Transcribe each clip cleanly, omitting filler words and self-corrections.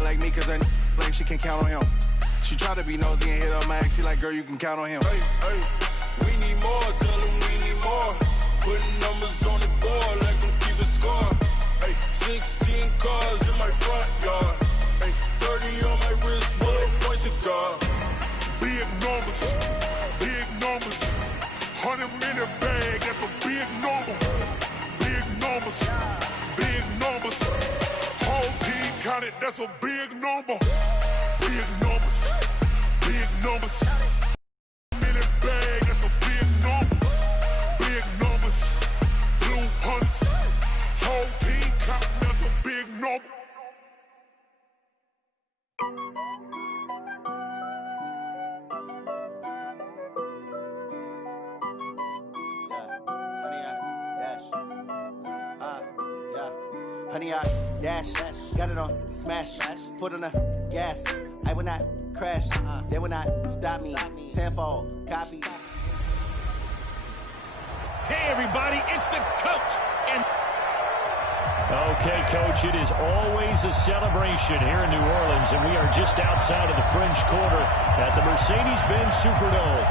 like me, cause I like she can count on him. She try to be nosy and hit her max. She like, girl, you can count on him. Hey, hey, we need more, tell them we need more. Putting numbers on the board, like them keep a score. Hey, 16 cars in my front yard. Hey, 30 on my wrist, bullet point to guard. Big numbers, 100 minute bag, that's a big number. Big numbers, whole team counted, that's a big number. Big numbers, minute bag, that's a big number. Big numbers, blue hunts, whole team counting, that's a big number. Honey, I dash, got it on smash, foot on the gas. I will not crash, they will not stop me. Tenfold, copy. Hey everybody, it's the coach. And okay, Coach, it is always a celebration here in New Orleans, and we are just outside of the French Quarter at the Mercedes-Benz Superdome.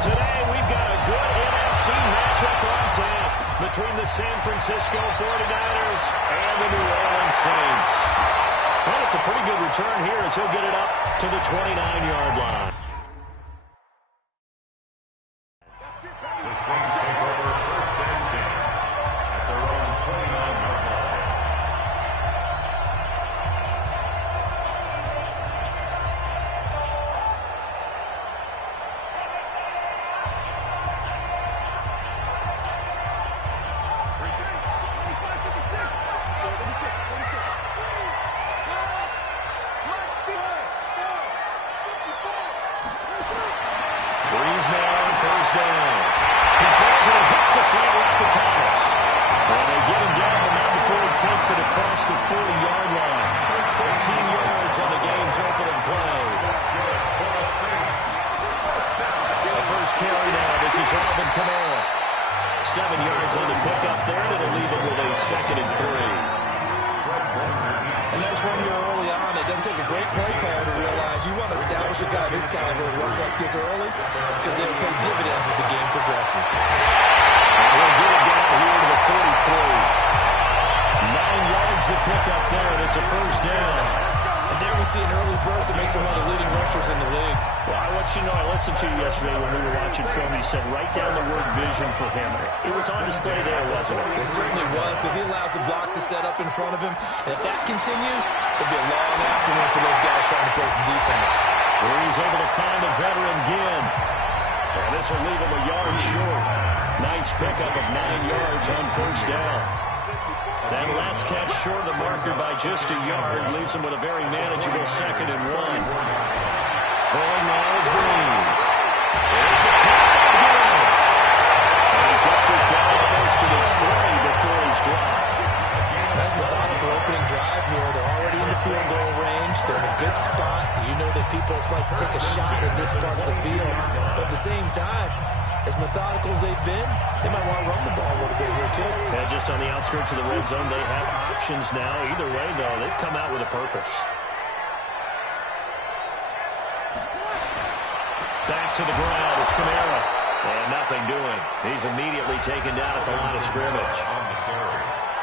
Today, we've got a good NFC matchup on tap between the San Francisco 49ers and the New Orleans Saints. And it's a pretty good return here as he'll get it up to the 29-yard line. The Saints take over first and 10 at their own 29-yard line. Breeze now on first down. He throws it and hits the slant right to Thomas. And they get him down, but not before he takes it across the 40-yard line. 13 yards on the game's opening play. The first carry now. This is Alvin Kamara. 7 yards on the pickup there, and it'll leave it with a 2nd and 3. A nice run here early on. It doesn't take a great play caller to realize you want to establish a guy of his caliber with runs like this early because they'll pay dividends as the game progresses. And we'll get it down here to the 43. 9 yards to pick up there, and it's a first down. And there we see an early burst that makes him one of the leading rushers in the league. Well, I want you to know, I listened to you yesterday when we were watching film. You said write down the word vision for him. It was on display there, wasn't it? It certainly was, because he allows the blocks to set up in front of him. And if that continues, it'll be a long afternoon for those guys trying to play some defense. He's able to find a veteran Ginn. And this will leave him a yard short. Nice pickup of 9 yards on first down. That last catch short of the marker by just a yard leaves him with a very manageable 2nd and 1. Throwing now is Breeze. There's his pickup again. And he's got this down almost to the 20 before he's dropped. Nice methodical opening drive here. They're already in the field goal range. They're in a good spot. You know that people like to take a shot in this part of the field. But at the same time, as methodical as they've been, they might want to run the ball a little bit here, too. Yeah, just on the outskirts of the red zone, they have options now. Either way, though, they've come out with a purpose. Back to the ground. It's Kamara. And nothing doing. He's immediately taken down at the line of scrimmage.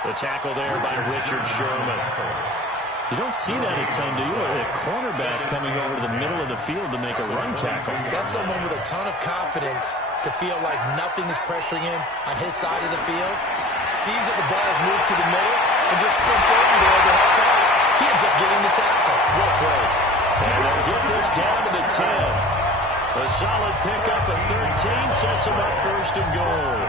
The tackle there by Richard Sherman. You don't see that a ton, do you? A cornerback coming over to the middle of the field to make a run tackle. That's someone with a ton of confidence to feel like nothing is pressuring him on his side of the field. Sees that the ball is moved to the middle and just sprints over there to help out. He ends up getting the tackle. Well played. And they'll get this down to the 10. A solid pickup of 13 sets him up first and goal.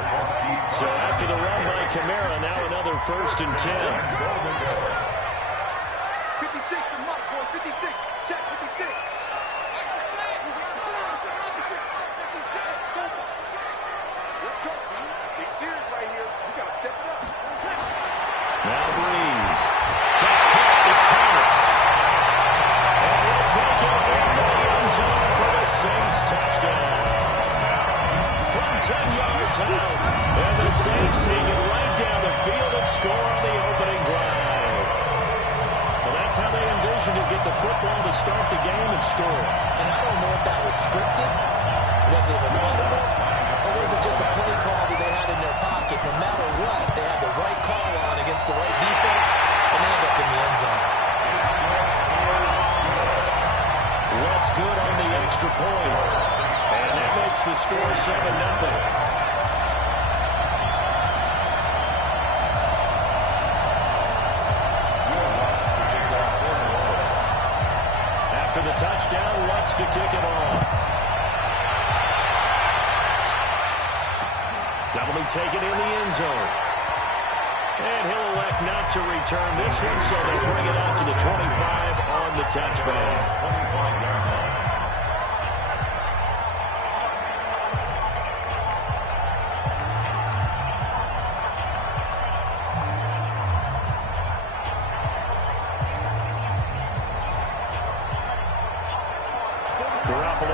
So after the run by Kamara, now another 1st and 10. 56, the mark, boys. 56. Check 56. Let's go. It's serious right here. We got to step it up. Now Breeze. That's caught. It's Thomas. And we'll take it in the end zone for the Saints touchdown. From 10 yards out. And the Saints take it right down the field and score on the opening drive. Well, that's how they envision decision to get the football to start the game and score. And I don't know if that was scripted. Was it an audible? Or was it just a play call that they had in their pocket? No matter what, they had the right call on against the right defense, and they end up in the end zone. What's good on the extra point? And that makes the score 7-0. After the touchdown, wants to kick it off. That'll be taken in the end zone. And he'll elect not to return this one, so they'll bring it out to the 25 on the touchback.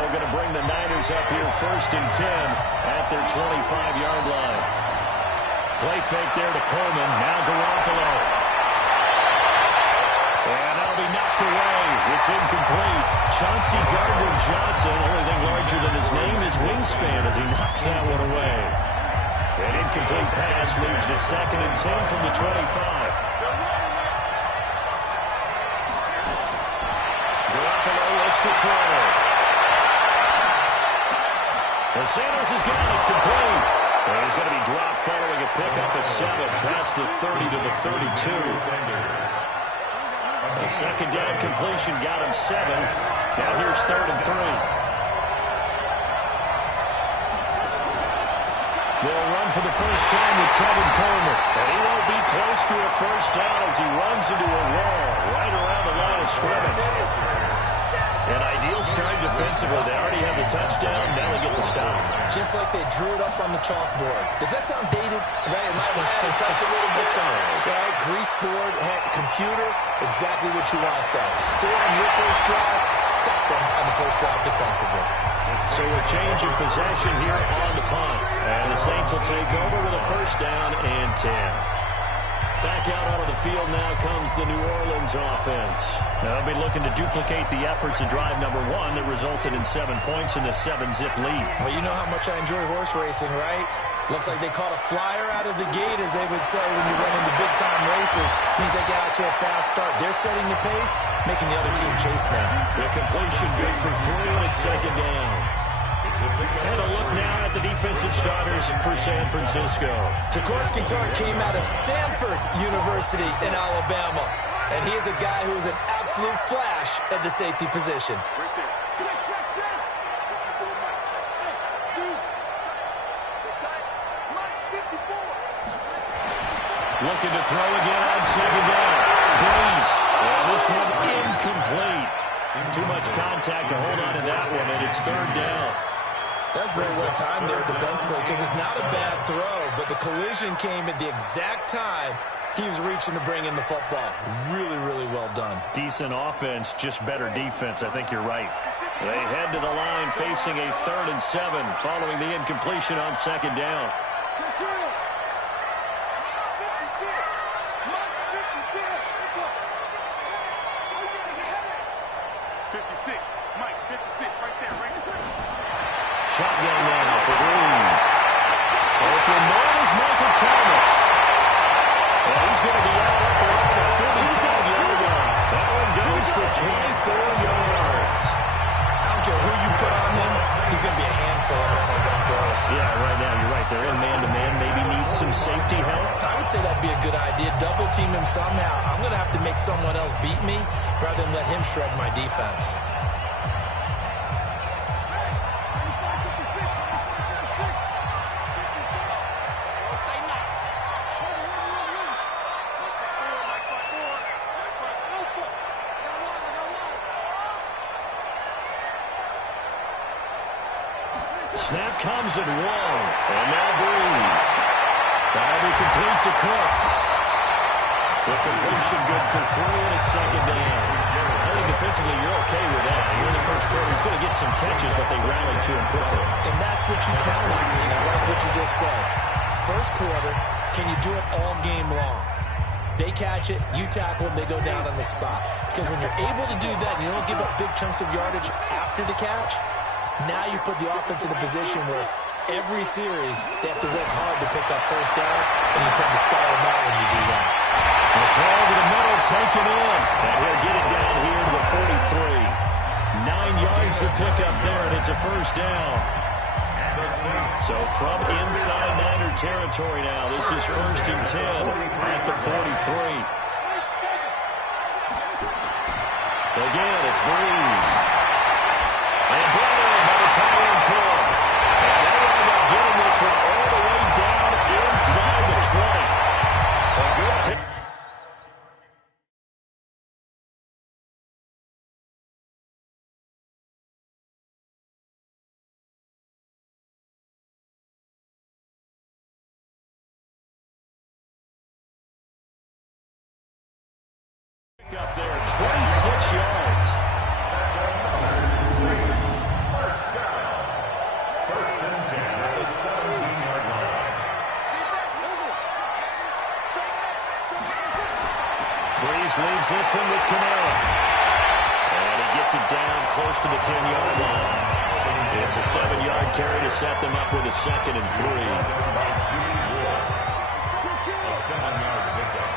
Going to bring the Niners up here 1st and 10 at their 25-yard line. Play fake there to Coleman. Now Garoppolo. And that'll be knocked away. It's incomplete. Chauncey Gardner-Johnson, only thing larger than his name is wingspan as he knocks that one away. An incomplete pass leads to 2nd and 10 from the 25. Garoppolo looks to throw. Sanders has got it complete. And he's going to be dropped following a pickup of 7 past the 30 to the 32. A second down completion got him 7. Now here's 3rd and 3. They'll run for the first time with Tevin Coleman. And he won't be close to a first down as he runs into a wall right around the line of scrimmage. An ideal start defensively. They already have the touchdown. Now they get the stop. Just like they drew it up on the chalkboard. Does that sound dated? Right, it might have a touch a little bit. Right, grease board, computer, exactly what you want there. Score on your first drive, stop them on the first drive defensively. So a change of possession here on the punt. And the Saints will take over with a first down and 10. Back out onto the field now comes the New Orleans offense. They'll be looking to duplicate the efforts of drive number 1 that resulted in 7 points in the 7-zip lead. Well, you know how much I enjoy horse racing, right? Looks like they caught a flyer out of the gate, as they would say when you run into big-time races. Means they get out to a fast start. They're setting the pace, making the other team chase them. The completion good for 3, and it's 2nd down. And a look now at the defensive starters for San Francisco. Jaworski Tartt came out of Samford University in Alabama. And he is a guy who is an absolute flash at the safety position. Looking to throw again on 2nd down. Breeze. And this one incomplete. Too much contact to hold on to that one, and it's 3rd down. That's very well timed there defensively because it's not a bad throw, but the collision came at the exact time he was reaching to bring in the football. Really, really well done. Decent offense, just better defense. I think you're right. They head to the line facing a 3rd and 7 following the incompletion on 2nd down. Shotgun now for Breeze. Open man is Michael Thomas. And he's going to be out up around the 45-yard line. That one goes for 24 yards. I don't care who you put on him, he's going to be a handful of one-on-one throws. Yeah, right now you're right. They're in man-to-man. Maybe need some safety help. I would say that'd be a good idea. Double team him somehow. I'm going to have to make someone else beat me rather than let him shred my defense. Snap comes at 1, and now Breeze. That'll be complete to Cook. The completion good for 3, and it's 2nd down. I think defensively you're okay with that. Here in the first quarter, he's going to get some catches, but they rallied to him quickly. And that's what you count on. I like what you just said. First quarter, can you do it all game long? They catch it, you tackle them, they go down on the spot. Because when you're able to do that and you don't give up big chunks of yardage after the catch, now you put the offense in a position where every series they have to work hard to pick up first downs, and you tend to stall them out when you do that. The throw over the middle, taken in. And he'll get it down here to the 43. 9 yards to pick up there, and it's a first down. So from inside Niner territory now, this is 1st and 10 at the 43. Again, it's Breeze. And brought in by the tight end pull. And they end up getting this one all the way down inside the 20. A good pick. Up there, 26 yards. First down. 1st and 10 at the 17-yard line. Breeze leaves this one with Camara. And he gets it down close to the 10-yard line. It's a 7-yard carry to set them up with a 2nd and 3. A 7-yard pickup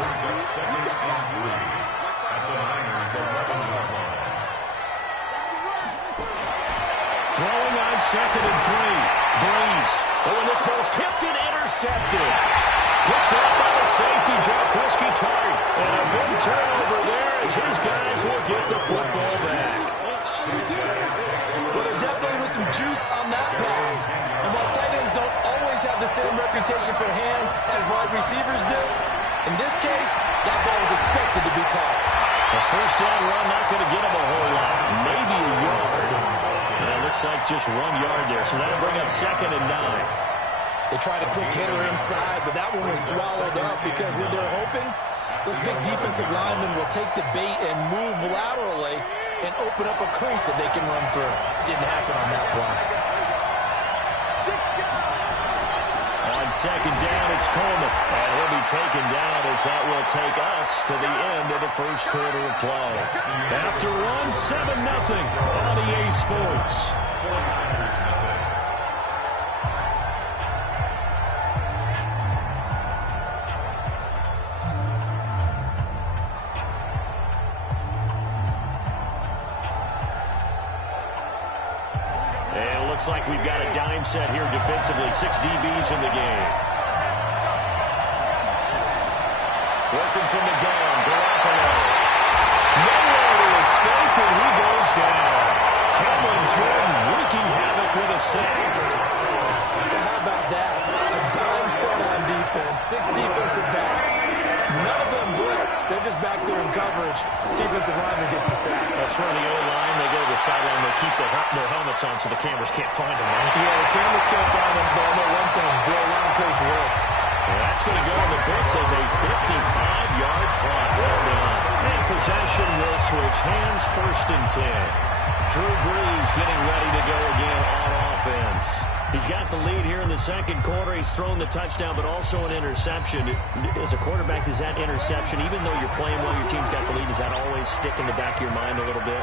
brings up 2nd and 3 at the Niners' 11-yard line. Throwing on 2nd and 3. Breeze. Oh, and this ball's tipped and intercepted. Picked up by the safety, Jack Whiskey-Tart. And a big turnover there as his guys will get the football back. Well, there definitely was some juice on that pass. And while tight ends don't always have the same reputation for hands as wide receivers do, in this case, that ball is expected to be caught. A first down run, not going to get him a whole lot. Maybe a yard. And it looks like just 1 yard there. So that'll bring up 2nd and 9. They tried a quick hitter inside, but that one was swallowed up because when they're hoping, those big defensive linemen will take the bait and move laterally and open up a crease that they can run through. Didn't happen on that play. On 2nd down, it's Coleman. And he'll be taken down as that will take us to the end of the first quarter of play. After one, 7-0 on EA Sports. Looks like we've got a dime set here defensively. 6 DBs in the game. Working from the gun. Garoppolo. Nowhere to escape, and he goes down. Cameron Jordan wreaking havoc with a sack. How about that? A dime set on defense. 6 defensive backs. None of them blitz. They're just back there in coverage. Defensive lineman gets the sack. That's where the O-line, they go to the sideline, they keep their helmets on so the cameras can't find them, right? Yeah, the cameras can't find them, but I know one thing. Their line coach will. Well, that's going to go in the books as a 55-yard punt. Well done. And possession will switch hands, 1st and 10. Drew Brees getting ready to go again on offense. He's got the lead here in the 2nd quarter. He's thrown the touchdown, but also an interception. As a quarterback, does that interception, even though you're playing well, your team's got the lead, does that always stick in the back of your mind a little bit?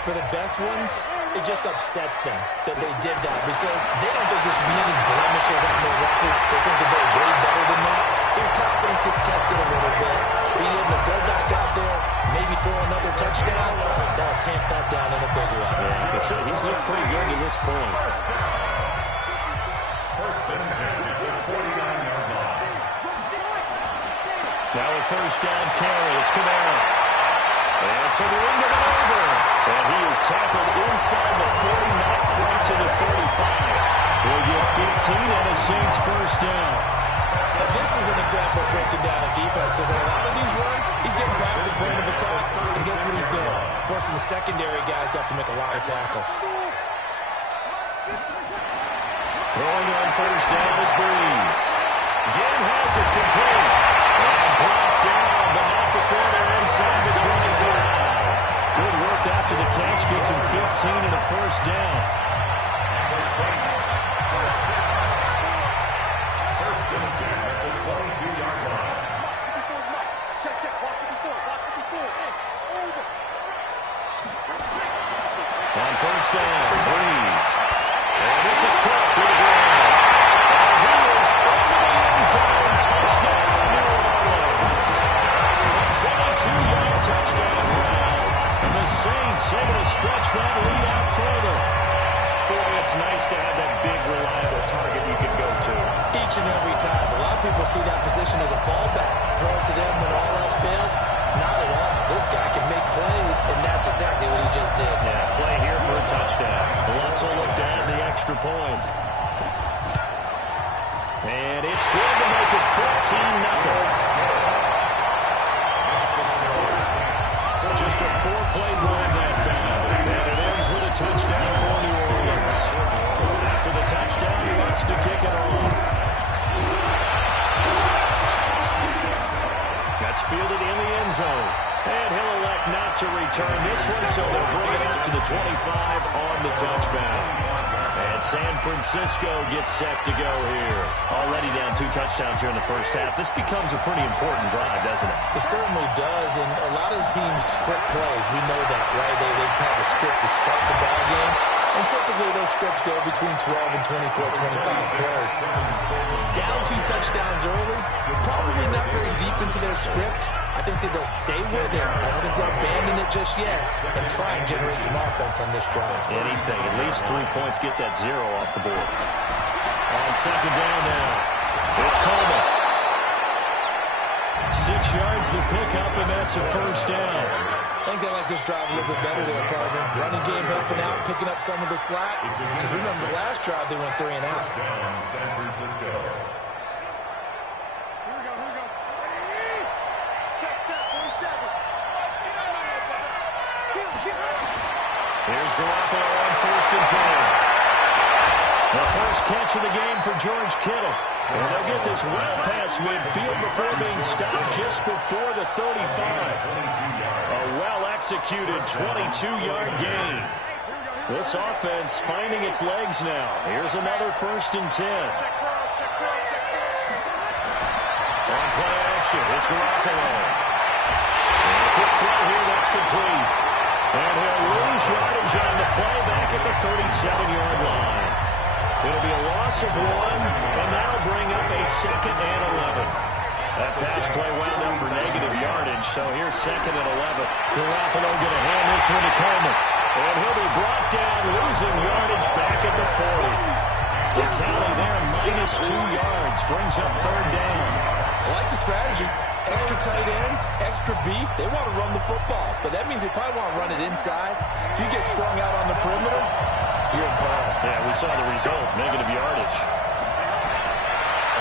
For the best ones, it just upsets them that they did that because they don't think there should be any blemishes on their record. They think that they're way better than that. So your confidence gets tested a little bit. Being able to go back out there, maybe throw another touchdown, that'll tamp that down in a big way. Yeah, like I said, he's looked pretty good to this point. 1st and 10 at the 49-yard line. Now a first down carry. It's Camara. And so the end of it over. And he is tackled inside the 40, not quite to the 35. We'll get 15 and a Saints first down. Now this is an example of breaking down a defense because in a lot of these runs, he's getting past the point of attack. And guess what he's doing? Forcing the secondary guys to have to make a lot of tackles. Throwing on first down is Breeze. Again has it complete. And brought down, but not before they're inside the 25. Good work after the catch. Gets him 15 and a first down. First and 10 at the 22-yard line. On first down, Breeze. And this is Cook with a grab. And he is over the end zone. Touchdown, New Orleans. A 22-yard touchdown grab. And the Saints able to stretch that lead out further. Boy, it's nice to have that big, reliable target you can go to. Each and every time. A lot of people see that position as a fallback. Throw it to them when all else fails. Not at all. This guy can make plays, and that's exactly what he just did. Yeah, play here for a touchdown. Lutzel looked at the extra point. And it's good to make it 14-0. Just a 4-play drive that time. And it ends with a touchdown for New Orleans. After the touchdown, he wants to kick it off. That's fielded in the end zone. And he'll elect not to return this one, so they'll bring it out to the 25 on the touchback. And San Francisco gets set to go here. Already down 2 touchdowns here in the first half. This becomes a pretty important drive, doesn't it? It certainly does, and a lot of the teams script plays. We know that, right? They have a script to start the ball game, and typically those scripts go between 12 and 24, 25 plays. Down 2 touchdowns early, probably not very deep into their script. I think that they'll stay with it. I don't think they'll abandon it just yet and try and generate some offense on this drive. Anything. At least 3 points. Get that 0 off the board. On second down now. It's Coleman. 6 yards the pickup, and that's a first down. I think they like this drive a little bit better there, partner. Running game helping out, picking up some of the slack. Because remember, the last drive they went 3 and out. Down San Francisco. Here's Garoppolo on first and 10. The first catch of the game for George Kittle. And they'll get this well past midfield before being stopped just before the 35. A well-executed 22-yard gain. This offense finding its legs now. Here's another first and 10. On play action, it's Garoppolo. And a quick throw here, that's complete. And he'll lose yardage on the play back at the 37-yard line. It'll be a loss of 1, and that'll bring up a second and 11. That pass play wound up for negative yardage, so here's second and 11. Garoppolo going to hand this one to Coleman. And he'll be brought down, losing yardage back at the 40. The tally there, -2 yards, brings up third down. I like the strategy. Extra tight ends, extra beef. They want to run the football, but that means they probably want to run it inside. If you get strung out on the perimeter, you're in peril. Yeah, we saw the result, negative yardage.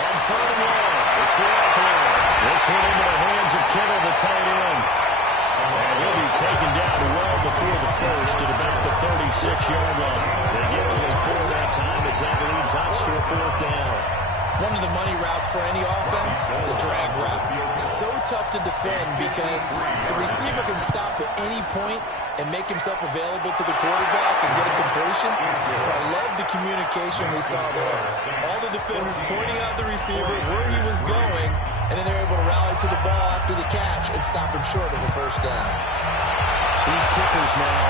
On third and long, it's Garoppolo. This one into the hands of Kittle, the tight end. And he'll be taken down well before the first at about the 36-yard line. They get only 4 that time as that leads us to a 4th down. One of the money routes for any offense, the drag route. So tough to defend because the receiver can stop at any point and make himself available to the quarterback and get a completion. But I love the communication we saw there. All the defenders pointing out the receiver, where he was going, and then they're able to rally to the ball after the catch and stop him short of a first down. These kickers now,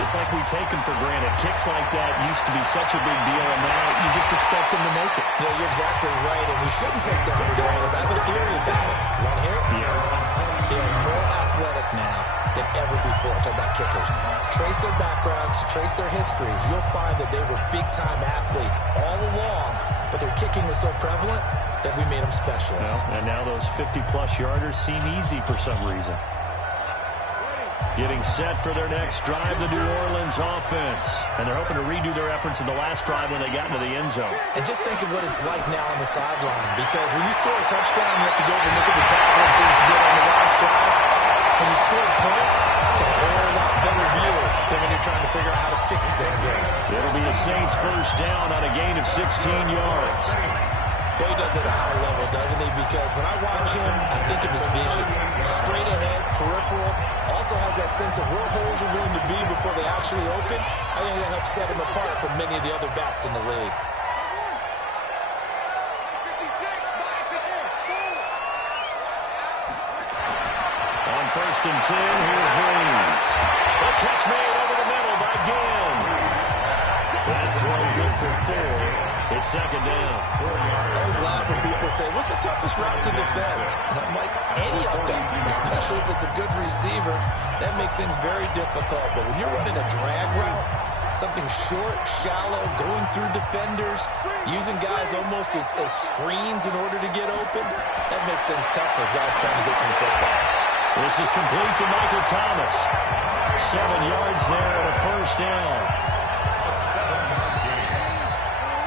it's like we take them for granted. Kicks like that used to be such a big deal, and now you just expect them to make it. Yeah, you're exactly right, and we shouldn't take them for granted. I have a theory about it. You want to hear it? Yeah. They are more athletic now than ever before. Talk about kickers. Trace their backgrounds, trace their histories. You'll find that they were big-time athletes all along, but their kicking was so prevalent that we made them specialists. Well, and now those 50-plus yarders seem easy for some reason. Getting set for their next drive, the New Orleans offense. And they're hoping to redo their efforts in the last drive when they got into the end zone. And just think of what it's like now on the sideline. Because when you score a touchdown, you have to go over and look at the tackle and see what you did on the last drive. When you score points, it's a whole lot better view than when you're trying to figure out how to fix things. It'll be a Saints first down on a gain of 16 yards. Boy, he does it at a high level, doesn't he? Because when I watch him, I think of his vision. Straight ahead, peripheral. Also has that sense of where holes are going to be before they actually open. I think that helps set him apart from many of the other backs in the league. On first and 10, here's Breeze. The catch made over the middle by Ginn. second down. I always laugh when people say, what's the toughest route to defend? I'm like, any of them, especially if it's a good receiver. That makes things very difficult. But when you're running a drag route, something short, shallow, going through defenders, using guys almost as screens in order to get open, that makes things tough for guys trying to get to the football. This is complete to Michael Thomas. 7 yards there and a first down.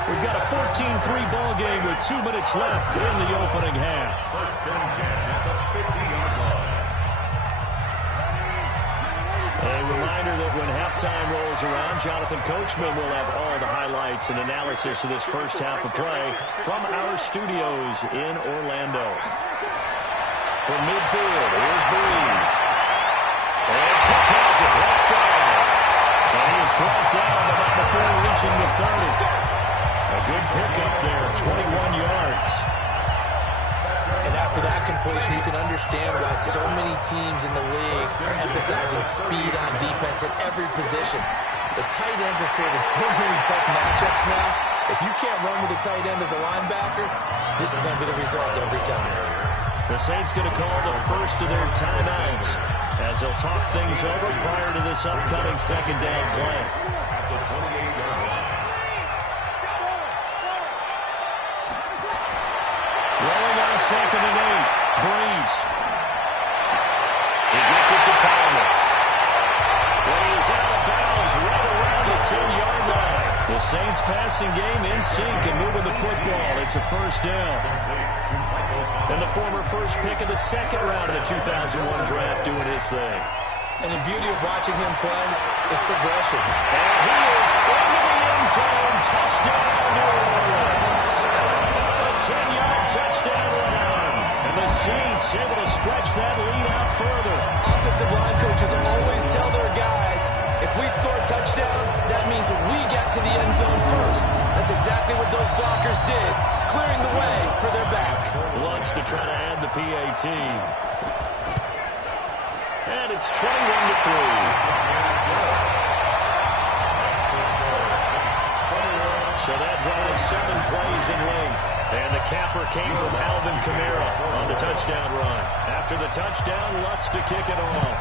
We've got a 14-3 ball game with 2 minutes left in the opening half. First and 10 at the 50-yard line. A reminder that when halftime rolls around, Jonathan Coachman will have all the highlights and analysis of this first half of play from our studios in Orlando. From midfield, here's Breeze. And Cook has it left side. And he's brought down about before reaching the 30. A good pickup there, 21 yards. And after that completion, you can understand why so many teams in the league are emphasizing speed on defense at every position. The tight ends have created so many tough matchups now. If you can't run with a tight end as a linebacker, this is going to be the result every time. The Saints going to call the first of their timeouts as they'll talk things over prior to this upcoming second down play. At the 28-yard line. Throwing on 2nd and 8. Breeze. He gets it to Thomas. But he's out of bounds right around the 10-yard line. The Saints passing game in sync and moving the football. It's a first down. And the former first pick of the second round of the 2001 draft doing his thing. And the beauty of watching him play is progressions. And he is into the end zone. Touchdown, New Orleans. A 10-yard touchdown run. And the Saints able to stretch that lead out further. Offensive line coaches always tell their guys, if we score touchdowns, that means we get to the end zone first. That's exactly what those blockers did, clearing the way for their back. Lutz to try to add the PAT. And it's 21-3. So that drives 7 plays in length. And the capper came from Alvin Kamara on the touchdown run. After the touchdown, Lutz to kick it off.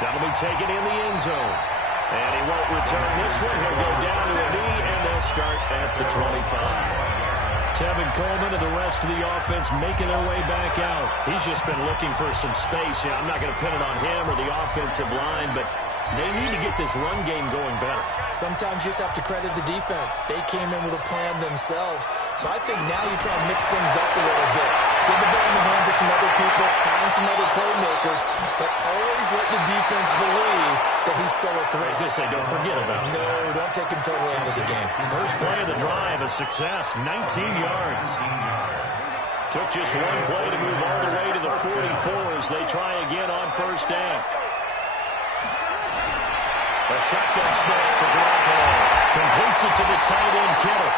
That'll be taken in the end zone. And he won't return this one. He'll go down to a knee, and they'll start at the 25. Tevin Coleman and the rest of the offense making their way back out. He's just been looking for some space. You know, I'm not going to pin it on him or the offensive line, but they need to get this run game going better. Sometimes you just have to credit the defense. They came in with a plan themselves. So I think now you try to mix things up a little bit. Get the ball in the hands of some other people, find some other playmakers, but always let the defense believe that he's still a threat. I was going to say, don't forget about him. No, don't take him totally out of the game. First play of the drive, a success, 19 yards. Took just one play to move all the way to the 44 as they try again on first down. A shotgun snap for Garoppolo. Completes it to the tight end, Kittle.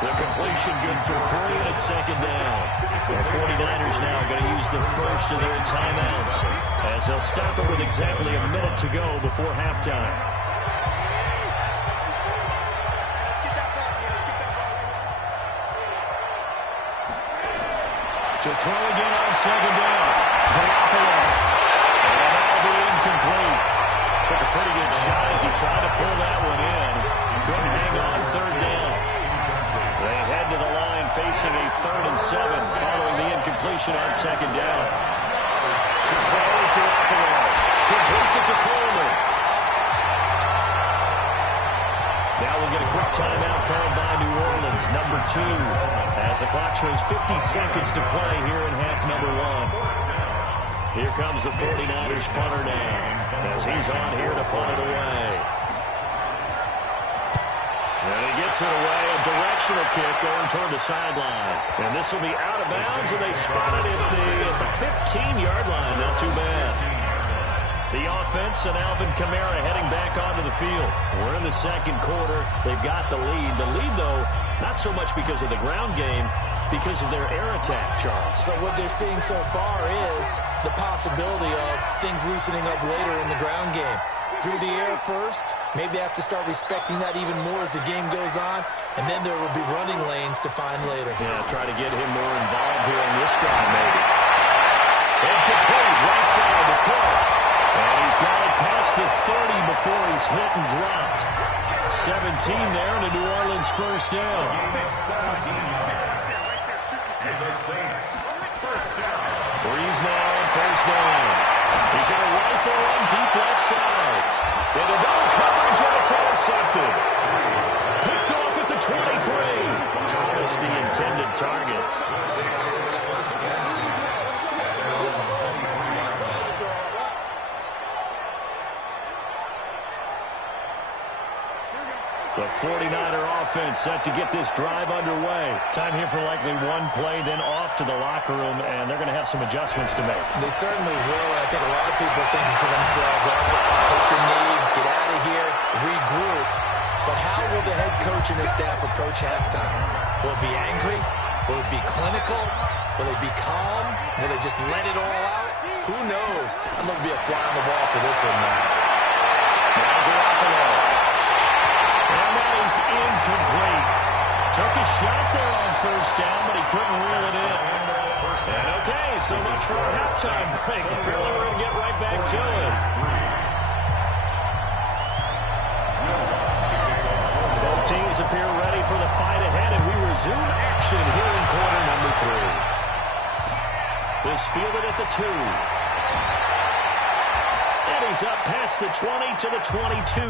The completion good for 3, and it's second down. The 49ers now going to use the first of their timeouts as they'll stop it with exactly a minute to go before halftime. To throw again on second down. Garoppolo. And that'll be incomplete. Took a pretty good shot as he tried to pull that one in. Couldn't hang on third down. They head to the line facing a 3rd and 7 following the incompletion on second down. To throw is Garoppolo. Completes it to Coleman. Now we'll get a quick timeout called by New Orleans, number 2, as the clock shows 50 seconds to play here in half number 1. Here comes the 49ers punter now, as he's on here to punt it away. And he gets it away, a directional kick going toward the sideline. And this will be out of bounds, and they spot it at the 15-yard line. Not too bad. The offense and Alvin Kamara heading back onto the field. We're in the second quarter. They've got the lead. The lead, though, not so much because of the ground game, because of their air attack, Charles. So what they're seeing so far is the possibility of things loosening up later in the ground game. through the air first. Maybe they have to start respecting that even more as the game goes on, and then there will be running lanes to find later. Yeah, try to get him more involved here on this drive, maybe. Incomplete, right side of the court. And he's got it past the 30 before he's hit and dropped. 17 there, and a New Orleans first down. Breeze now on first down. He's going to rifle one deep left side. Into double coverage, and it's intercepted. Picked off at the 23. Thomas, the intended target. The 49er offense set to get this drive underway. Time here for likely one play, then off to the locker room, and they're going to have some adjustments to make. They certainly will, and I think a lot of people are thinking to themselves, all right, take the knee, get out of here, regroup. But how will the head coach and his staff approach halftime? Will it be angry? Will it be clinical? Will they be calm? Will they just let it all out? Who knows? I'm going to be a fly on the wall for this one now. Now Garoppolo. And that is incomplete. Took a shot there on first down, but he couldn't reel it in. And okay, so much for our halftime break. Apparently we're going to get right back to it. Both teams appear ready for the fight ahead, and we resume action here in quarter number 3. This fielded at the 2. And he's up past the 20 to the 22.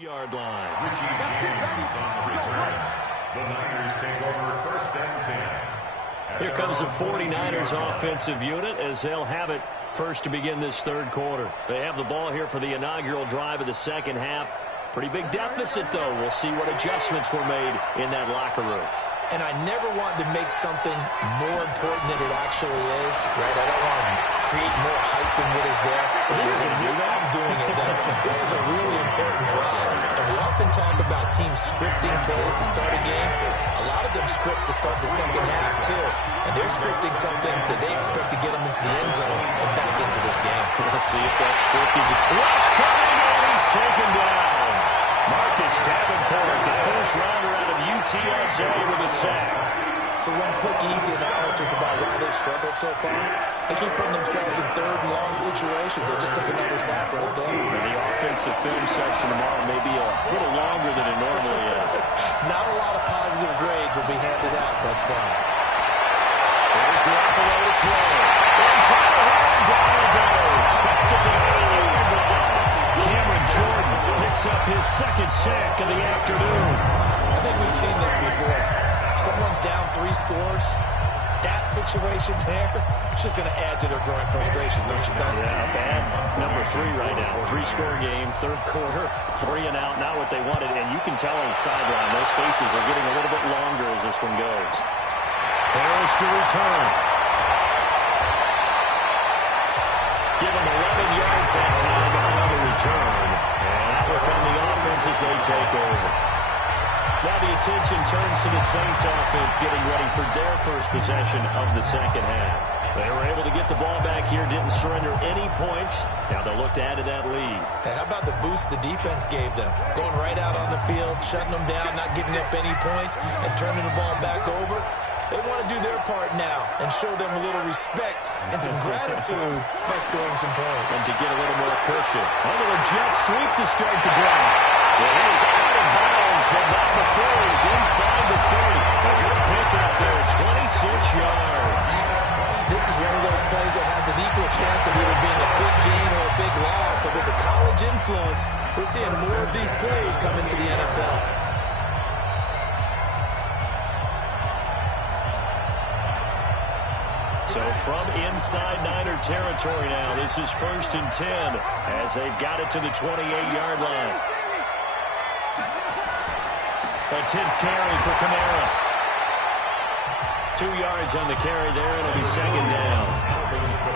2-yard line. Richie James on the return. The Niners take over first and 10. Here comes the 49ers offensive unit as they'll have it first to begin this third quarter. They have the ball here for the inaugural drive of the second half. Pretty big deficit, though. We'll see what adjustments were made in that locker room. And I never want to make something more important than it actually is, right? I don't want to create more hype than what is there. But this is I'm doing it, though. This is a really important drive. And we often talk about teams scripting plays to start a game. A lot of them script to start the second half, too. And they're scripting something that they expect to get them into the end zone and back into this game. We'll see if that script is a rush coming, and he's taken down. Marcus Davenport, the first rounder out of UTSA with a sack. So one quick, easy analysis about why they struggled so far. They keep putting themselves in third and long situations. They just took another sack right there. And the offensive film session tomorrow may be a little longer than it normally is. Not a lot of positive grades will be handed out thus far. There's Garoppolo to throw. And trying to hold him down it goes. Back at the 8-yard line. Cameron Jordan picks up his second sack of the afternoon. I think we've seen this before. Someone's down 3 scores. That situation there, it's just going to add to their growing frustrations, don't you think? Yeah, bad number 3 right now. 3-score game, third quarter, 3 and out, not what they wanted. And you can tell on the sideline, those faces are getting a little bit longer as this one goes. Harris to return. Give him 11 yards that time on another return. And that will come the offense as they take over. Now the attention turns to the Saints offense getting ready for their first possession of the second half. They were able to get the ball back here, didn't surrender any points. Now they'll look to add to that lead. Hey, how about the boost the defense gave them? Going right out on the field, shutting them down, not giving up any points, and turning the ball back over. They want to do their part now and show them a little respect and some gratitude by scoring some points. And to get a little more cushion. A little jet sweep to start the drive. Well, he is out of bounds, but not before he's inside the 30. A good pickup there, 26 yards. This is one of those plays that has an equal chance of either being a big gain or a big loss. But with the college influence, we're seeing more of these plays come into the NFL. So from inside Niner territory now, this is 1st and 10 as they've got it to the 28-yard line. A 10th carry for Kamara. 2 yards on the carry there. It'll be second down.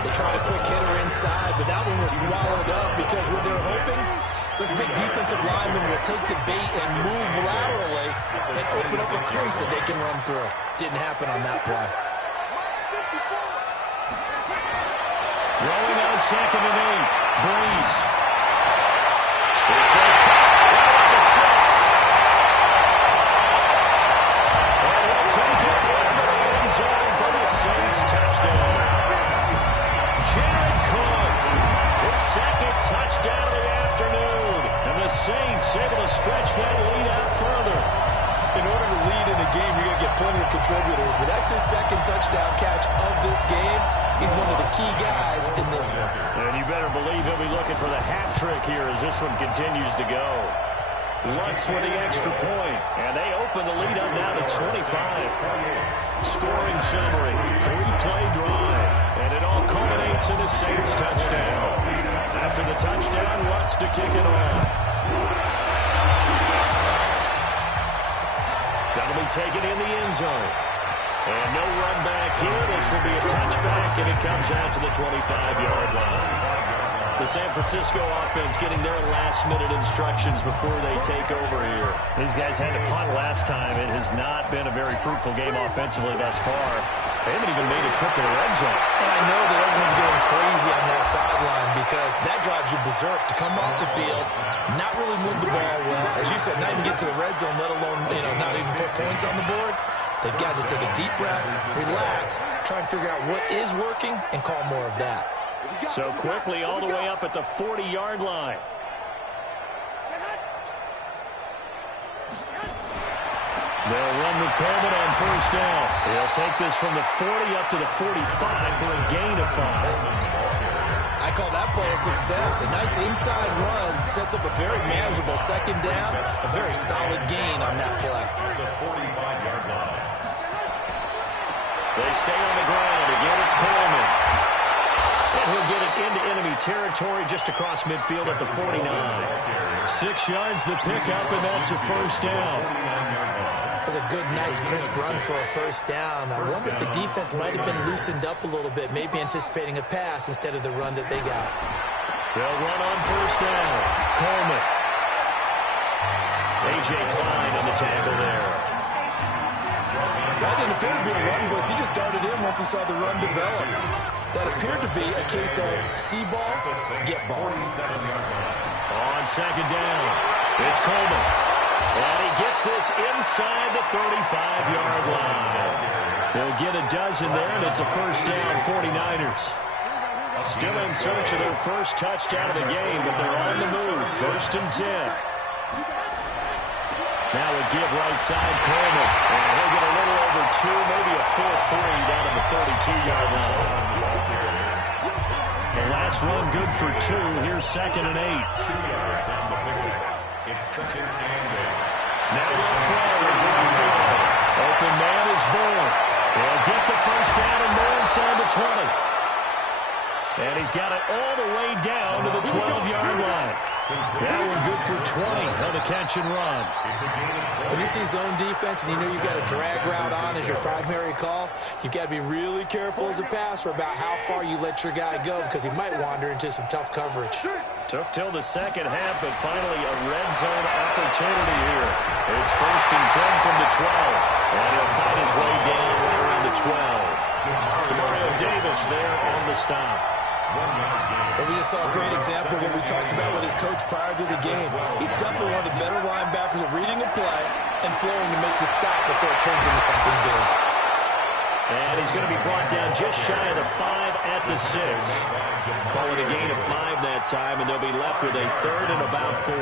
They tried a quick hitter inside, but that one was swallowed up because what they're hoping, those big defensive linemen will take the bait and move laterally and open up a crease that they can run through. Didn't happen on that play. Throwing on 2nd and 8. Breeze. Touchdown of the afternoon. And the Saints able to stretch that lead out further. In order to lead in a game, you're going to get plenty of contributors. But that's his second touchdown catch of this game. He's one of the key guys in this one. And you better believe he'll be looking for the hat trick here as this one continues to go. Lutz with the extra point. And they open the lead up now to 25. Scoring summary. 3-play drive. And it all culminates in a Saints touchdown. After the touchdown, Lutz to kick it off. That'll be taken in the end zone. And no run back here. This will be a touchback, and it comes out to the 25-yard line. The San Francisco offense getting their last-minute instructions before they take over here. These guys had to punt last time. It has not been a very fruitful game offensively thus far. They haven't even made a trip to the red zone. And I know that everyone's going crazy on that sideline because that drives you berserk to come off the field, not really move the ball well. As you said, not even get to the red zone, let alone, not even put points on the board. They've got to just take a deep breath, relax, try and figure out what is working, and call more of that. So quickly all the way up at the 40-yard line. They'll run with Coleman on first down. He'll take this from the 40 up to the 45 for a gain of 5. I I call that play a success. A nice inside run sets up a very manageable second down. A very solid gain on that play. The 45-yard line. They stay on the ground. Again, it's Coleman. And he'll get it into enemy territory just across midfield at the 49. 6 yards the pickup, and that's a first down. That's a good, nice, crisp run for a first down. I wonder if the defense might have been loosened up a little bit, maybe anticipating a pass instead of the run that they got. They'll run on first down. Coleman. A.J. Klein on the tackle there. That didn't appear to be a run blitz. He just darted in once he saw the run develop. That appeared to be a case of see ball, get ball. On second down, it's Coleman. And he gets this inside the 35-yard line. They'll get a dozen there, and it's a first down, 49ers. Still in search of their first touchdown of the game, but they're on the move. First and 10. Now a give right side, Coleman. And he'll get a little over 2, maybe a full 3 down to the 32-yard line. The last run good for 2. Here's second and 8. 2 yards on the pickup. It's second and 8. Now they'll throw. Open man is Bourne. They'll get the first down and more inside the 20. And he's got it all the way down to the 12-yard line. That one good for 20 on the catch and run. When you see zone defense and you know you've got a drag route on as your primary call, you've got to be really careful as a passer about how far you let your guy go because he might wander into some tough coverage. Took till the second half, but finally a red zone opportunity here. It's first and 10 from the 12. And he'll find his way down right around the 12. Demario Davis there on the stop. And we just saw a great example of what we talked about with his coach prior to the game. He's definitely one of the better linebackers at reading a play and flowing to make the stop before it turns into something big. And he's going to be brought down just shy of the 5 at the 6. Calling a gain of 5 that time, and they'll be left with a third and about 4.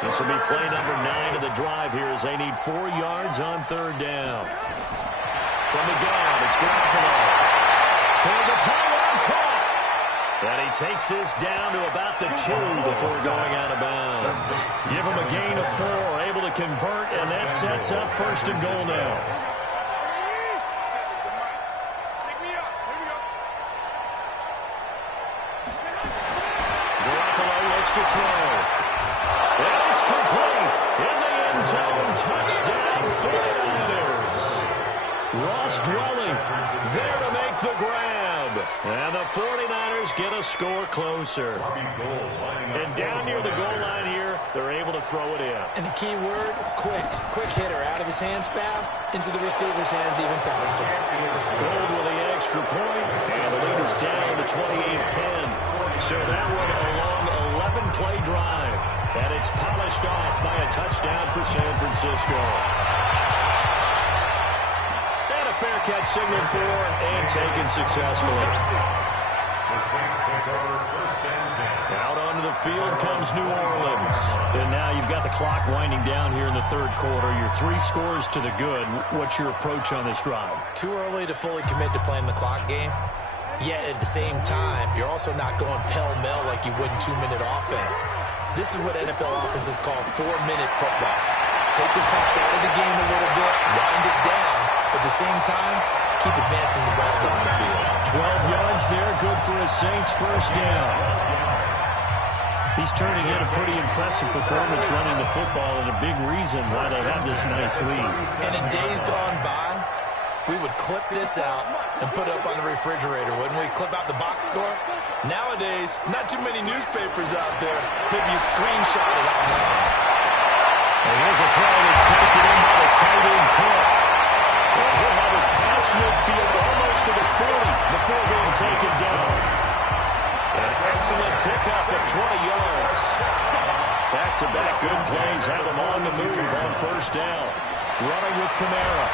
This will be play number 9 of the drive here as they need 4 yards on third down. From the gun, it's Garoppolo. Toward the pylon, caught. And he takes this down to about the 2 before going out of bounds. Give him a gain of 4, able to convert, and that sets up first and goal now. Garoppolo looks to throw. And it's complete. In the end zone, touchdown 49ers. Ross Dwelling there to make the grab. And the 49ers get a score closer. And down near the goal line here, they're able to throw it in. And the key word, quick. Quick hitter. Out of his hands fast, into the receiver's hands even faster. Gold with the extra point, and the lead is down to 28-10. So that one a long 11-play drive. And it's polished off by a touchdown for San Francisco. Fair catch signaled for and taken successfully. The Saints take over first and 10. Out onto the field comes New Orleans. And now you've got the clock winding down here in the third quarter. Your 3 scores to the good. What's your approach on this drive? Too early to fully commit to playing the clock game. Yet at the same time, you're also not going pell-mell like you would in 2-minute offense. This is what NFL offenses call 4-minute football. Take the clock out of the game a little bit, wind it down. At the same time, keep advancing the ball down the field. 12 yards there, good for a Saints first down. He's turning in a pretty impressive performance running the football, and a big reason why they have this nice lead. And in days gone by, we would clip this out and put it up on the refrigerator, wouldn't we? Clip out the box score. Nowadays, not too many newspapers out there. Maybe you screenshot it online. And here's a throw that's taken in by the tight end Cook. Well, he'll have it past midfield almost to the 40 before being taken down. An excellent pickup of 20 yards. Back-to-back good plays have them on the move on first down. Running with Kamara.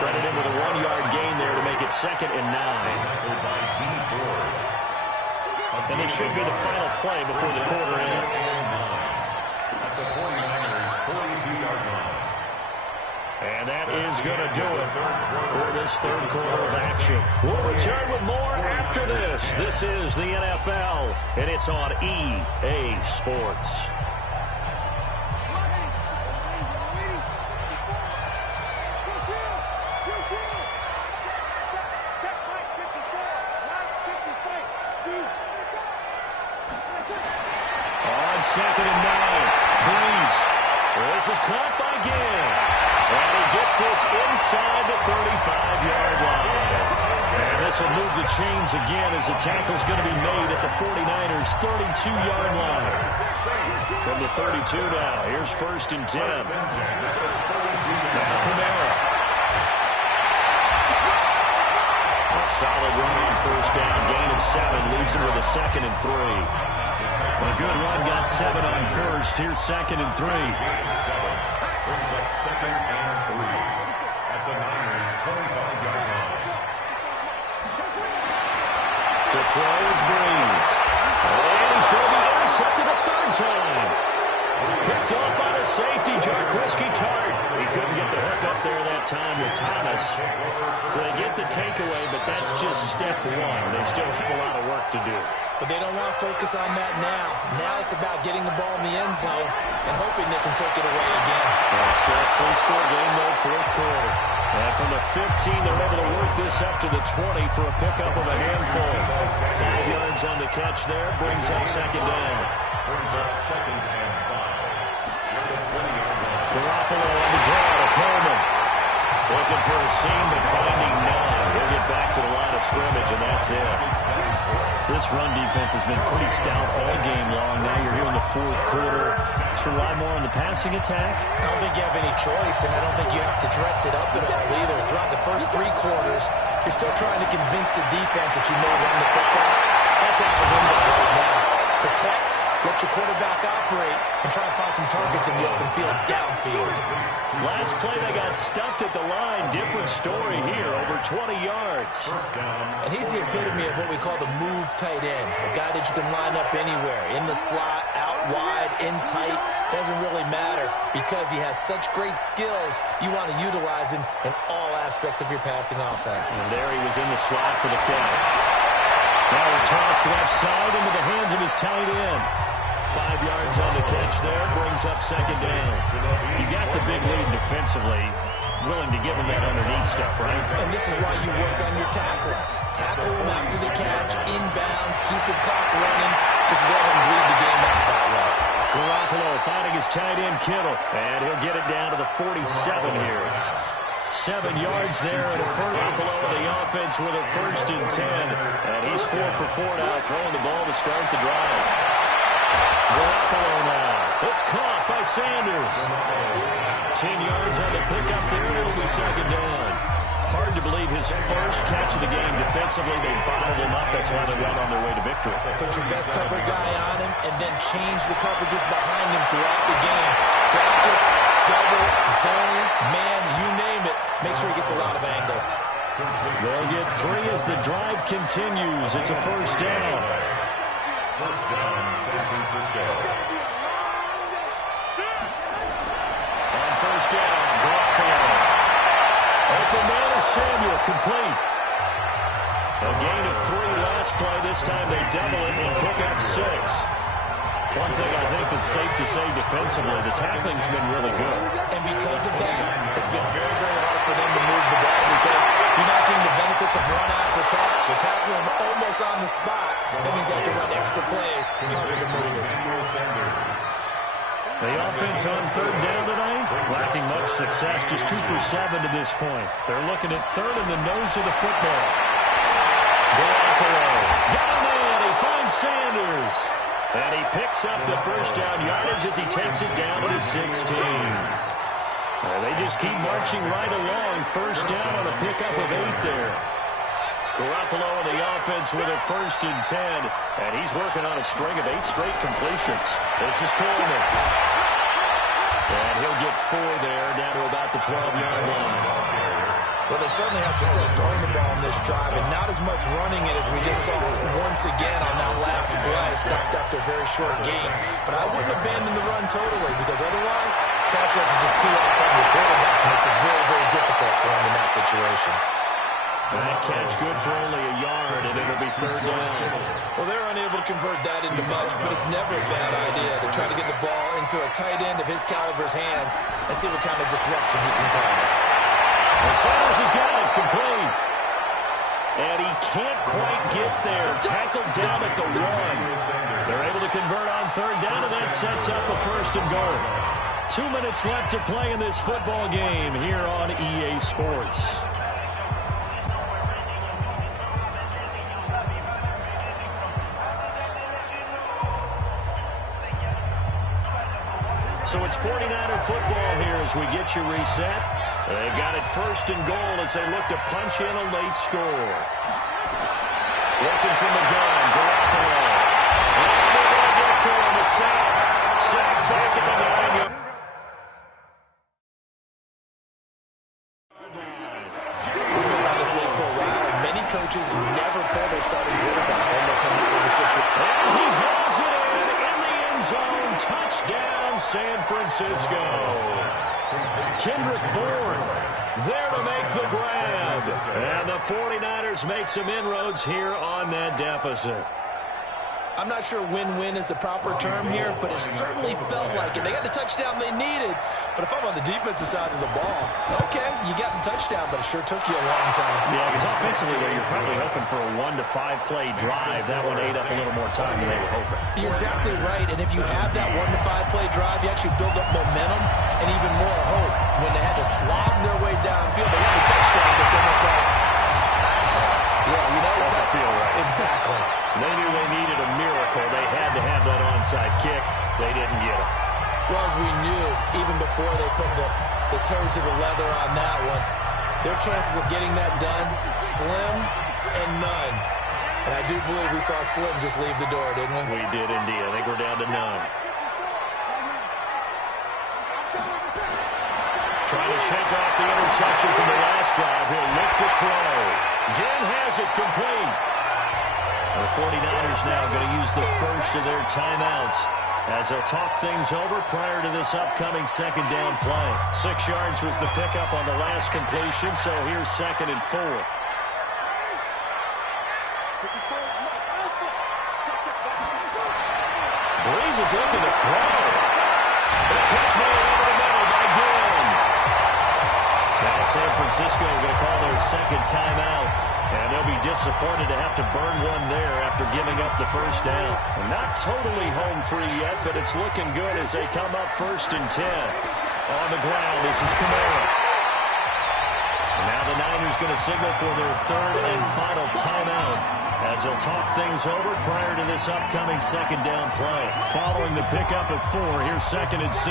Credit him with a 1-yard gain there to make it second and 9. And this should be the final play before the quarter ends. At the 49ers' 42-yard line. And that is going to do it for this third quarter of action. We'll return with more after this. This is the NFL, and it's on EA Sports. On 2nd and 9, Breeze. This is caught by Gibb. And he gets this inside the 35-yard line. And this will move the chains again as the tackle's going to be made at the 49ers' 32-yard line. From the 32 now, here's 1st and 10. Now Kamara. A solid run on 1st down. Gain of 7 leaves him with a 2nd and 3. A good run, got 7 on 1st. Here's 2nd and 3. Brings up 2nd and 3 at the Niners' 25-yard line. To throw is Breeze. And he's going to be intercepted a 3rd time. Picked off by the safety, Jarquiski Tart. He couldn't get the hook up there that time with Thomas. So they get the takeaway, but that's just step 1. They still have a lot of work to do. But they don't want to focus on that now. Now it's about getting the ball in the end zone and hoping they can take it away again. Still a 3-score game, though, 4th quarter. And from the 15, they're able to work this up to the 20 for a pickup of a handful. 5 yards on the catch there, brings up 2nd down. Brings up 2nd and 5. At the 20-yard line. Garoppolo on the draw to Coleman. Looking for a seam, but finding none. He'll get back to the line of scrimmage, and that's it. This run defense has been pretty stout all game long. Now you're here in the 4th quarter. Just rely more on the passing attack. I don't think you have any choice, and I don't think you have to dress it up at all either. Throughout the first 3 quarters, you're still trying to convince the defense that you may run the football. That's out the window right now. Protect, let your quarterback operate, and try to find some targets in the open field downfield. Last play, they got stuffed at the line. Different story here, over 20 yards. And he's the epitome of what we call the move tight end. A guy that you can line up anywhere, in the slot, out wide, in tight. Doesn't really matter because he has such great skills. You want to utilize him in all aspects of your passing offense. And there he was in the slot for the catch. Now a toss left side into the hands of his tight end. 5 yards on the catch there, brings up 2nd down. You got the big lead defensively. Willing to give him that underneath stuff, right? And this is why you work on your tackling. Tackle him after the catch, inbounds, keep the clock running. Just let him bleed the game out that way. Garoppolo finding his tight end, Kittle. And he'll get it down to the 47 here. 7 yards there, and a Garoppolo on the offense with a 1st and 10. And he's 4 for 4 now, throwing the ball to start the drive. Garoppolo now. It's caught by Sanders. 10 yards on the pickup there, and it'll be 2nd down. Hard to believe his first catch of the game. Defensively, they bottled him up. That's why they went on their way to victory. Put your best cover guy on him, and then change the coverages behind him throughout the game. Brackets, double, zone, man, you name it. Make sure he gets a lot of angles. They'll get 3 as the drive continues. It's a 1st down. 1st down, San Francisco. On 1st down, Garoppolo. Open man is Samuel, complete. A gain of 3 last play. This time they double it and pick up 6. One thing I think that's safe to say defensively, the tackling's been really good. And because of that, it's been very, very hard for them to move the ball because you're not getting the benefits of run after catch. You're tackling them almost on the spot. That means you have to run extra plays, harder to move it. The offense on 3rd down tonight, lacking much success, just 2 for 7 to this point. They're looking at 3rd in the nose of the football. Garoppolo got him in. He finds Sanders. And he picks up the 1st down yardage as he takes it down to the 16. They just keep marching right along. 1st down on a pickup of 8 there. Garoppolo on the offense with a 1st and 10. And he's working on a string of 8 straight completions. This is Coleman. And he'll get 4 there, down to about the 12-yard line. Well, they certainly had success throwing the ball in this drive, and not as much running it as we just saw once again on that last play. Stopped after a very short game. But I wouldn't abandon the run totally, because otherwise Pass rush is just too off on your quarterback. Makes it very, very difficult for him in that situation. That catch good for only a yard, and it'll be third down. Well, they're unable to convert that into much, but it's never a bad idea to try to get the ball into a tight end of his caliber's hands and see what kind of disruption he can cause. Well, Sanders has got it complete. And he can't quite get there. Tackled down at the 1. They're able to convert on third down, and that sets up a first and goal. 2 minutes left to play in this football game here on EA Sports. So it's 49er football here as we get you reset. They've got it first and goal as they look to punch in a late score. Working from the gun, Garoppolo. And they're going to get to him, a sack. Sack back at the 9-yard. We've been on this league for a while, and many coaches never pull their starting quarterback almost no matter the situation. And he hauls it in the end zone. Touchdown, San Francisco. Kendrick Bourne there to make the grab. And the 49ers make some inroads here on that deficit. I'm not sure win-win is the proper term here, but it certainly felt like it. They got the touchdown they needed, but if I'm on the defensive side of the ball, okay, you got the touchdown, but it sure took you a long time. Yeah, because offensively, though, you're probably hoping for a 1 to 5 play drive. That one ate up a little more time than they were hoping. You're exactly right, and if you have that 1 to 5 play drive, you actually build up momentum and even more hope. When they had to slog their way downfield, they got the touchdown, but it's almost like, yeah, you know, doesn't feel right. Exactly. They knew they needed a miracle. They had to have that onside kick. They didn't get it. Well, as we knew, even before they put the toe to the leather on that one, their chances of getting that done, slim and none. And I do believe we saw Slim just leave the door, didn't we? We did indeed. I think we're down to none. Trying to shake off the interception from the last drive. He'll look to throw. Again has it complete. The 49ers now going to use the first of their timeouts as they'll talk things over prior to this upcoming second down play. 6 yards was the pickup on the last completion, so here's 2nd and 4. Breeze is looking to throw. The catch made over the middle by Ginn. Now San Francisco going to call their second timeout. And they'll be disappointed to have to burn one there after giving up the first down. Not totally home free yet, but it's looking good as they come up 1st and 10. On the ground, this is Kamara. Now the Niners going to signal for their 3rd and final timeout as they'll talk things over prior to this upcoming second down play. Following the pickup at 4, here's 2nd and 6.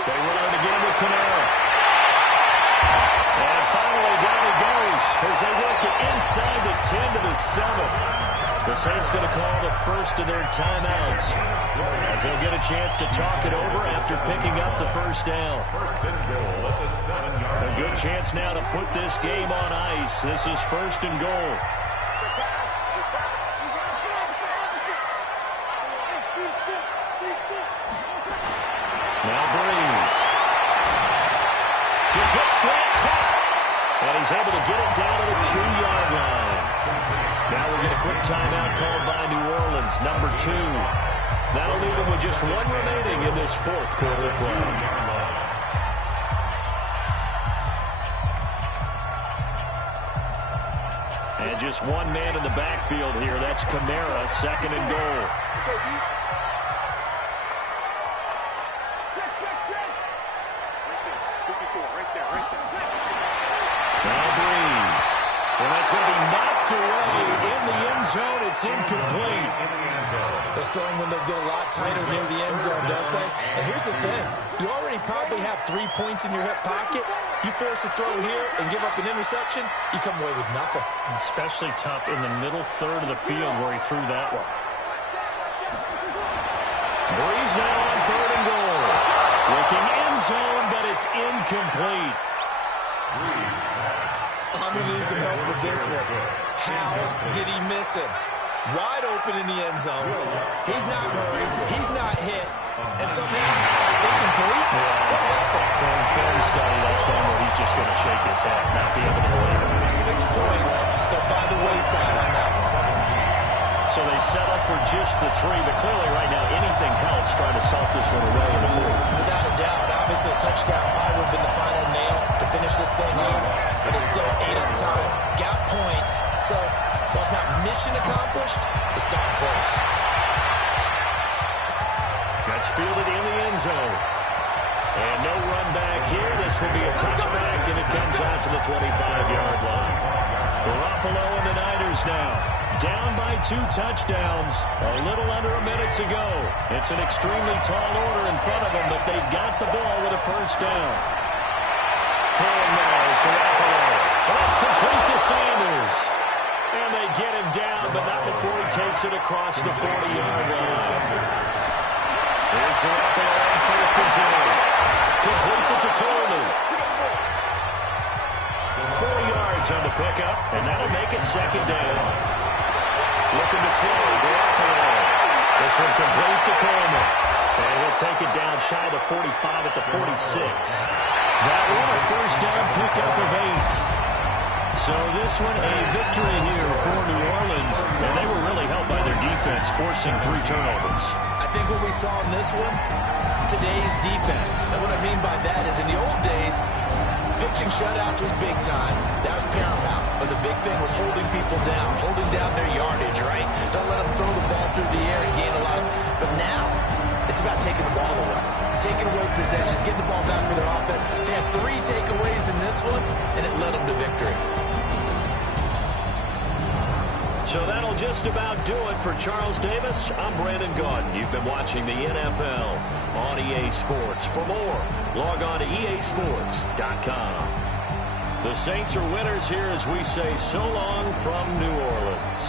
They run it again with Kamara. And finally down he goes as they work it inside the 10 to the 7. The Saints going to call the first of their timeouts as they'll get a chance to talk it over after picking up the first down. First and goal at the 7-yard line. A good chance now to put this game on ice. This is 1st and goal. Now Breeze. He hits slant caught. And he's able to get it down to the 2-yard line. Now we'll get a quick timeout called by New Orleans, number 2. That'll leave them with just 1 remaining in this 4th quarter play. And just 1 man in the backfield here. That's Kamara, 2nd and goal. Now Breeze. And that's going to be knocked away in the end zone. It's incomplete. Those throwing windows get a lot tighter near the end zone, don't they? And here's the thing. You already probably have 3 points in your hip pocket. You force a throw here and give up an interception, you come away with nothing. Especially tough in the middle third of the field where he threw that one. Breeze now on 3rd and goal. Looking end zone, but it's incomplete. I'm going to need some help with this one. How did he miss him? Wide open in the end zone. He's not hurried. He's not hit. And somehow, incomplete. What happened? During film study, that's one where he's just going to shake his head, not be able to believe it. 6 points. They'll by the wayside on that one. So they settle for just the 3, but clearly right now anything helps trying to salt this one away in the 4th. Without a doubt, obviously a touchdown probably would have been the final nail to finish this thing off, but it's still ate up time, got points, so while it's not mission accomplished, it's darn close. That's fielded in the end zone. And no run back here. This will be a touchback, and it comes out to the 25-yard line. Garoppolo and the Niners now. Down by 2 touchdowns. A little under a minute to go. It's an extremely tall order in front of them, but they've got the ball with a first down. Throwing now is Garoppolo. That's complete to Sanders. And they get him down, but not before he takes it across the 40-yard line. Here's Garoppolo on first and 10. Completes it to Coleman. 4 yards on the pickup, and that'll make it second down. Looking to throw, Garoppolo. This one complete to Coleman. And he'll take it down shy of the 45 at the 46. That one a first down pickup of 8. So this one a victory here for New Orleans. And they were really helped by their defense, forcing 3 turnovers. I think what we saw in this one, today's defense. And what I mean by that is in the old days, pitching shutouts was big time. That was paramount. But the big thing was holding people down, holding down their yardage, right? Don't let them throw the ball through the air and gain a lot. But now, it's about taking the ball away. Taking away possessions, getting the ball back for their offense. They had 3 takeaways in this one, and it led them to victory. So that'll just about do it for Charles Davis. I'm Brandon Gaudin. You've been watching the NFL on EA Sports. For more, log on to easports.com. The Saints are winners here as we say so long from New Orleans.